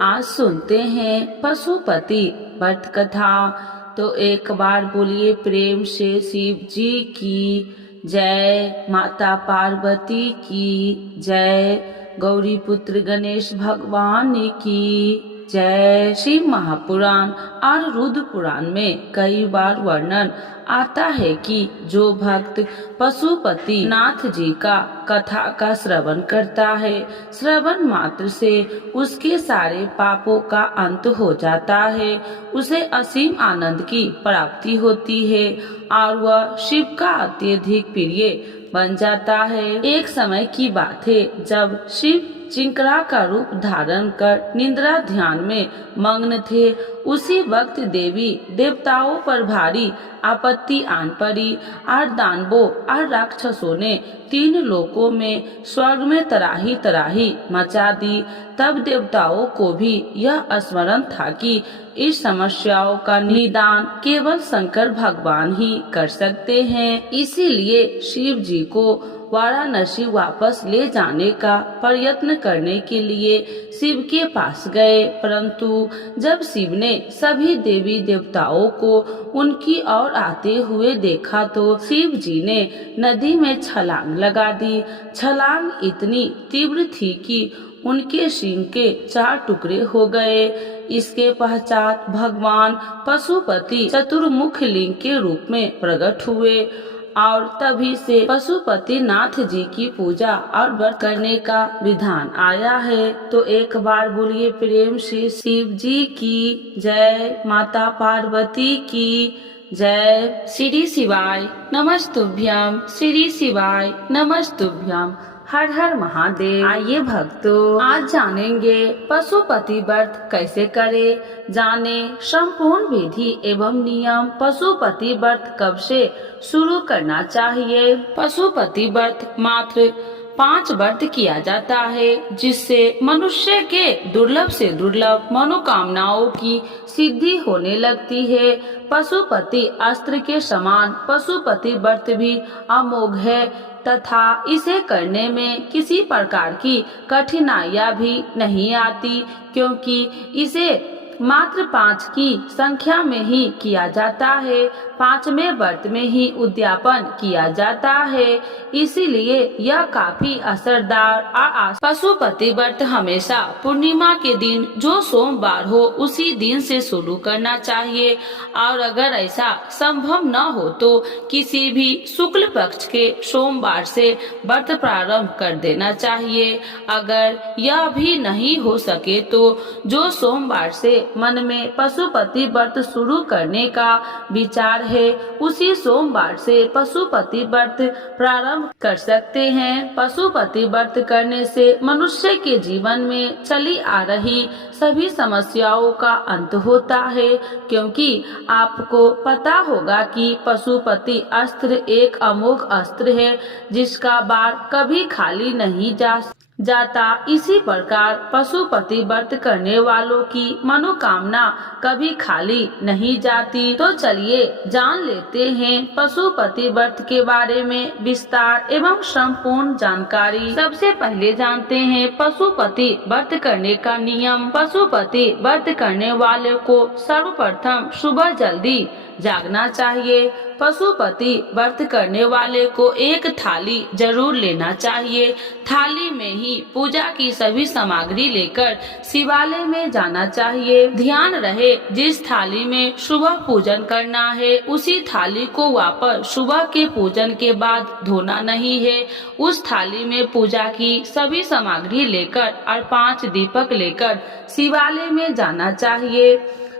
आज सुनते हैं पशुपति व्रत कथा। तो एक बार बोलिए प्रेम से शिव जी की जय, माता पार्वती की जय, गौरी पुत्र गणेश भगवान की जय। शिव महापुराण और रुद्र पुराण में कई बार वर्णन आता है कि जो भक्त पशुपति नाथ जी का कथा का श्रवण करता है, श्रवण मात्र से उसके सारे पापों का अंत हो जाता है, उसे असीम आनंद की प्राप्ति होती है और वह शिव का अत्यधिक प्रिय बन जाता है। एक समय की बात है जब शिव चिंकरा का रूप धारण कर निद्रा ध्यान में मग्न थे। उसी वक्त देवी देवताओं पर भारी आपत्ति आन पड़ी और दानवों और राक्षसों ने तीन लोकों में स्वर्ग में तराही तराही मचा दी। तब देवताओं को भी यह स्मरण था कि इस समस्याओं का निदान केवल शंकर भगवान ही कर सकते हैं। इसीलिए शिव जी को वाराणसी वापस ले जाने का प्रयत्न करने के लिए शिव के पास गए, परंतु जब शिव ने सभी देवी देवताओं को उनकी ओर आते हुए देखा तो शिव जी ने नदी में छलांग लगा दी। छलांग इतनी तीव्र थी कि उनके सिंह के 4 टुकड़े हो गए। इसके पश्चात भगवान पशुपति चतुर्मुख लिंग के रूप में प्रकट हुए और तभी से पशुपति नाथ जी की पूजा और व्रत करने का विधान आया है। तो एक बार बोलिए प्रेम से शिव जी की जय, माता पार्वती की जय। श्री शिवाय नमस्तुभ्यम, श्री शिवाय नमस्तुभ्यम, हर हर महादेव। आइए भक्तों, आज जानेंगे पशुपति व्रत कैसे करें। जाने संपूर्ण विधि एवं नियम। पशुपति व्रत कब से शुरू करना चाहिए। पशुपति व्रत मात्र 5 व्रत किया जाता है, जिससे मनुष्य के दुर्लभ से दुर्लभ मनोकामनाओं की सिद्धि होने लगती है। पशुपति अस्त्र के समान पशुपति व्रत भी अमोघ है तथा इसे करने में किसी प्रकार की कठिनाइयाँ भी नहीं आती, क्योंकि इसे मात्र 5 की संख्या में ही किया जाता है। 5वें व्रत में ही उद्यापन किया जाता है, इसीलिए यह काफी असरदार और पशुपति व्रत हमेशा पूर्णिमा के दिन जो सोमवार हो उसी दिन से शुरू करना चाहिए और अगर ऐसा संभव न हो तो किसी भी शुक्ल पक्ष के सोमवार से व्रत प्रारंभ कर देना चाहिए। अगर यह भी नहीं हो सके तो जो सोमवार से मन में पशुपति व्रत शुरू करने का विचार है उसी सोमवार से पशुपति व्रत प्रारंभ कर सकते हैं। पशुपति व्रत करने से मनुष्य के जीवन में चली आ रही सभी समस्याओं का अंत होता है, क्योंकि आपको पता होगा कि पशुपति अस्त्र एक अमोघ अस्त्र है जिसका बार कभी खाली नहीं जाता। इसी प्रकार पशुपति व्रत करने वालों की मनोकामना कभी खाली नहीं जाती। तो चलिए जान लेते हैं पशुपति व्रत के बारे में विस्तार एवं संपूर्ण जानकारी। सबसे पहले जानते हैं पशुपति व्रत करने का नियम। पशुपति व्रत करने वाले को सर्वप्रथम सुबह जल्दी जागना चाहिए। पशुपति व्रत करने वाले को एक थाली जरूर लेना चाहिए। थाली में ही पूजा की सभी सामग्री लेकर शिवालय में जाना चाहिए। ध्यान रहे जिस थाली में सुबह पूजन करना है उसी थाली को वापस सुबह के पूजन के बाद धोना नहीं है। उस थाली में पूजा की सभी सामग्री लेकर और 5 दीपक लेकर शिवालय में जाना चाहिए।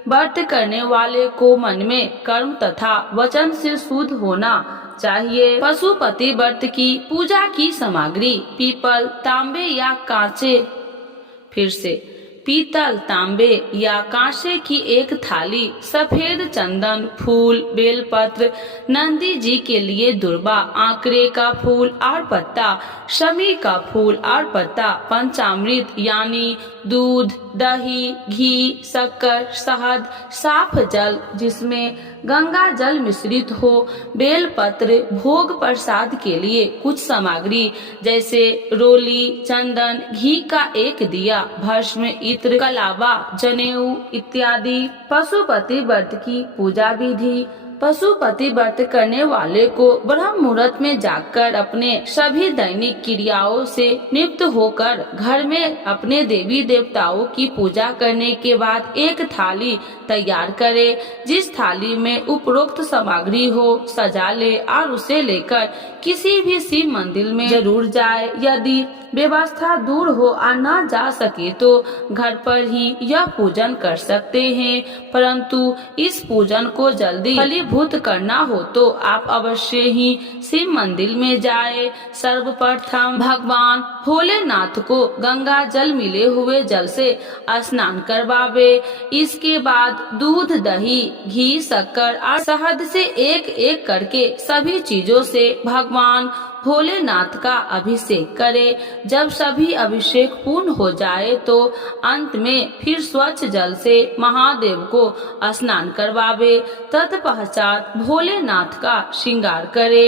व्रत करने वाले को मन में कर्म तथा वचन से शुद्ध होना चाहिए। पशुपति व्रत की पूजा की सामग्री पीपल, तांबे या कांचे पीतल, तांबे या कांसे की एक थाली, सफेद चंदन, फूल, बेलपत्र, नंदी जी के लिए दुर्बा, आंकड़े का फूल और पत्ता, शमी का फूल और पत्ता, पंचामृत यानी दूध, दही, घी, शक्कर, शहद, साफ जल जिसमें गंगा जल मिश्रित हो, बेलपत्र, भोग प्रसाद के लिए कुछ सामग्री जैसे रोली, चंदन, घी का एक दिया, भस्म चित्र, कलावा, जनेऊ इत्यादि। पशुपति व्रत की पूजा विधि। पशुपति व्रत करने वाले को ब्रह्म मुहूर्त में जागकर अपने सभी दैनिक क्रियाओं से निवृत्त होकर घर में अपने देवी देवताओं की पूजा करने के बाद एक थाली तैयार करे। जिस थाली में उपरोक्त सामग्री हो सजा ले और उसे लेकर किसी भी शिव मंदिर में जरूर जाए। यदि व्यवस्था दूर हो और न जा सके तो घर पर ही यह पूजन कर सकते हैं, परंतु इस पूजन को जल्दी फलीभूत करना हो तो आप अवश्य ही शिव मंदिर में जाए। सर्वप्रथम भगवान भोलेनाथ को गंगा जल मिले हुए जल से स्नान करवावे। इसके बाद दूध, दही, घी, शक्कर और शहद से एक एक करके सभी चीजों से भगवान भोलेनाथ का अभिषेक करे। जब सभी अभिषेक पूर्ण हो जाए तो अंत में फिर स्वच्छ जल से महादेव को स्नान करवावे। तत्पश्चात भोलेनाथ का श्रृंगार करे।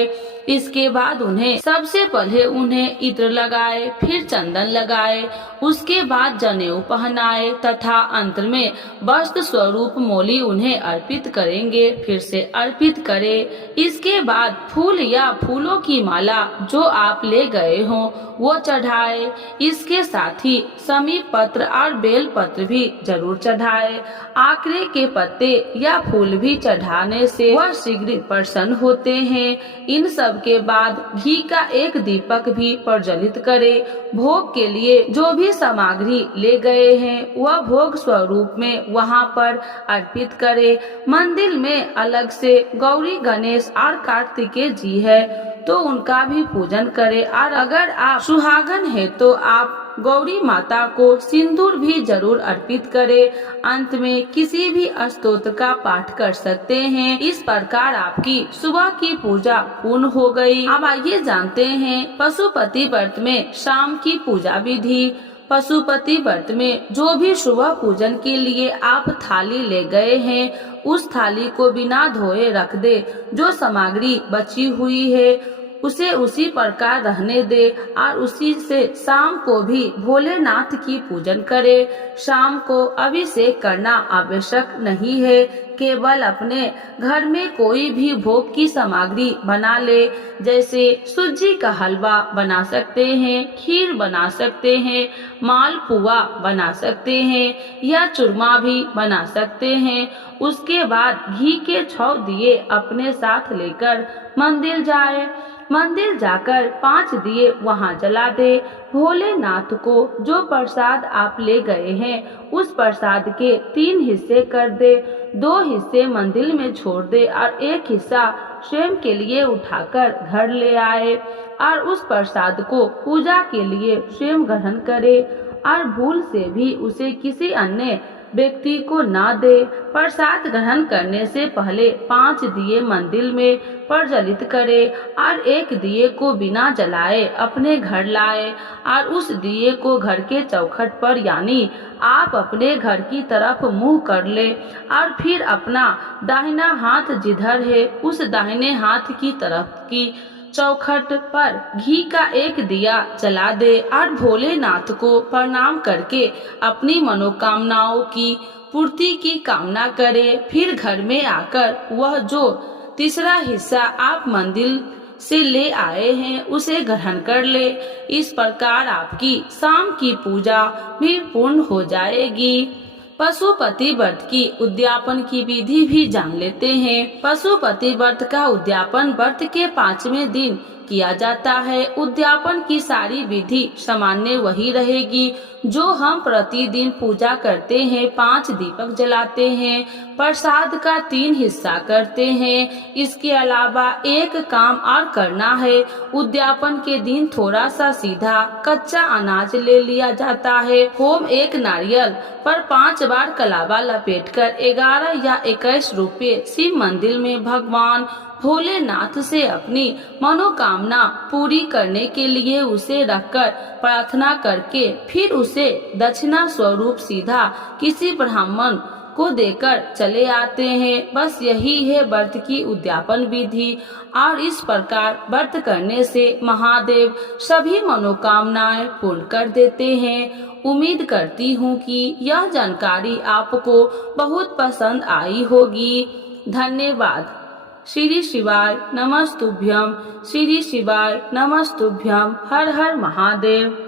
इसके बाद सबसे पहले उन्हें इत्र लगाए, फिर चंदन लगाए, उसके बाद जनेऊ पहनाए तथा अंत में वस्त्र स्वरूप मोली उन्हें अर्पित करेंगे। फिर से अर्पित करें। इसके बाद फूल या फूलों की माला जो आप ले गए हों वो चढ़ाए। इसके साथ ही समीप पत्र और बेल पत्र भी जरूर चढ़ाए। आकरे के पत्ते या फूल भी चढ़ाने से वह शीघ्र प्रसन्न होते हैं। इन सब के बाद घी का एक दीपक भी प्रज्वलित करे। भोग के लिए जो भी सामग्री ले गए हैं वह भोग स्वरूप में वहां पर अर्पित करे। मंदिर में अलग से गौरी, गणेश और कार्तिकेय जी है तो उनका भी पूजन करे। और अगर आप सुहागन है तो आप गौरी माता को सिंदूर भी जरूर अर्पित करें। अंत में किसी भी स्तोत्र का पाठ कर सकते हैं। इस प्रकार आपकी सुबह की पूजा पूर्ण हो गई। अब आइए जानते हैं पशुपति व्रत में शाम की पूजा विधि। पशुपति व्रत में जो भी सुबह पूजन के लिए आप थाली ले गए हैं उस थाली को बिना धोए रख दे। जो सामग्री बची हुई है उसे उसी प्रकार रहने दे और उसी से शाम को भी भोलेनाथ की पूजन करे। शाम को अभिषेक करना आवश्यक नहीं है। केवल अपने घर में कोई भी भोग की सामग्री बना ले। जैसे सूजी का हलवा बना सकते हैं, खीर बना सकते हैं, मालपुआ बना सकते हैं या चूरमा भी बना सकते हैं। उसके बाद घी के 6 दिए अपने साथ लेकर मंदिर जाए। मंदिर जाकर 5 दिए वहां जला दे। भोलेनाथ को जो प्रसाद आप ले गए हैं उस प्रसाद के 3 हिस्से कर दे। 2 हिस्से मंदिर में छोड़ दे और 1 हिस्सा स्वयं के लिए उठाकर घर ले आए और उस प्रसाद को पूजा के लिए स्वयं ग्रहण करे और भूल से भी उसे किसी अन्य व्यक्ति को न दे। प्रसाद ग्रहण करने से पहले 5 दिए मंदिर में प्रज्वलित करे और 1 दिए को बिना जलाए अपने घर लाए और उस दिए को घर के चौखट पर यानी आप अपने घर की तरफ मुंह कर ले और फिर अपना दाहिना हाथ जिधर है उस दाहिने हाथ की तरफ की चौखट पर घी का 1 दिया जला दे और भोलेनाथ को प्रणाम करके अपनी मनोकामनाओं की पूर्ति की कामना करे। फिर घर में आकर वह जो तीसरा हिस्सा आप मंदिर से ले आए हैं उसे ग्रहण कर ले। इस प्रकार आपकी शाम की पूजा भी पूर्ण हो जाएगी। पशुपति व्रत की उद्यापन की विधि भी जान लेते हैं। पशुपति व्रत का उद्यापन व्रत के 5वें दिन किया जाता है। उद्यापन की सारी विधि सामान्य वही रहेगी जो हम प्रतिदिन पूजा करते हैं। 5 दीपक जलाते हैं, प्रसाद का 3 हिस्सा करते हैं। इसके अलावा एक काम और करना है। उद्यापन के दिन थोड़ा सा सीधा कच्चा अनाज ले लिया जाता है। होम 1 नारियल पर 5 बार कलावा लपेटकर 11 या 21 रुपये शिव मंदिर में भगवान भोलेनाथ से अपनी मनोकामना पूरी करने के लिए उसे रखकर प्रार्थना करके फिर उसे दक्षिणा स्वरूप सीधा किसी ब्राह्मण को देकर चले आते हैं। बस यही है व्रत की उद्यापन विधि और इस प्रकार व्रत करने से महादेव सभी मनोकामनाएं पूर्ण कर देते हैं। उम्मीद करती हूँ कि यह जानकारी आपको बहुत पसंद आई होगी। धन्यवाद। श्री शिवाय नमस्तुभ्यम। श्री शिवाय नमस्तुभ्यम। हर हर महादेव।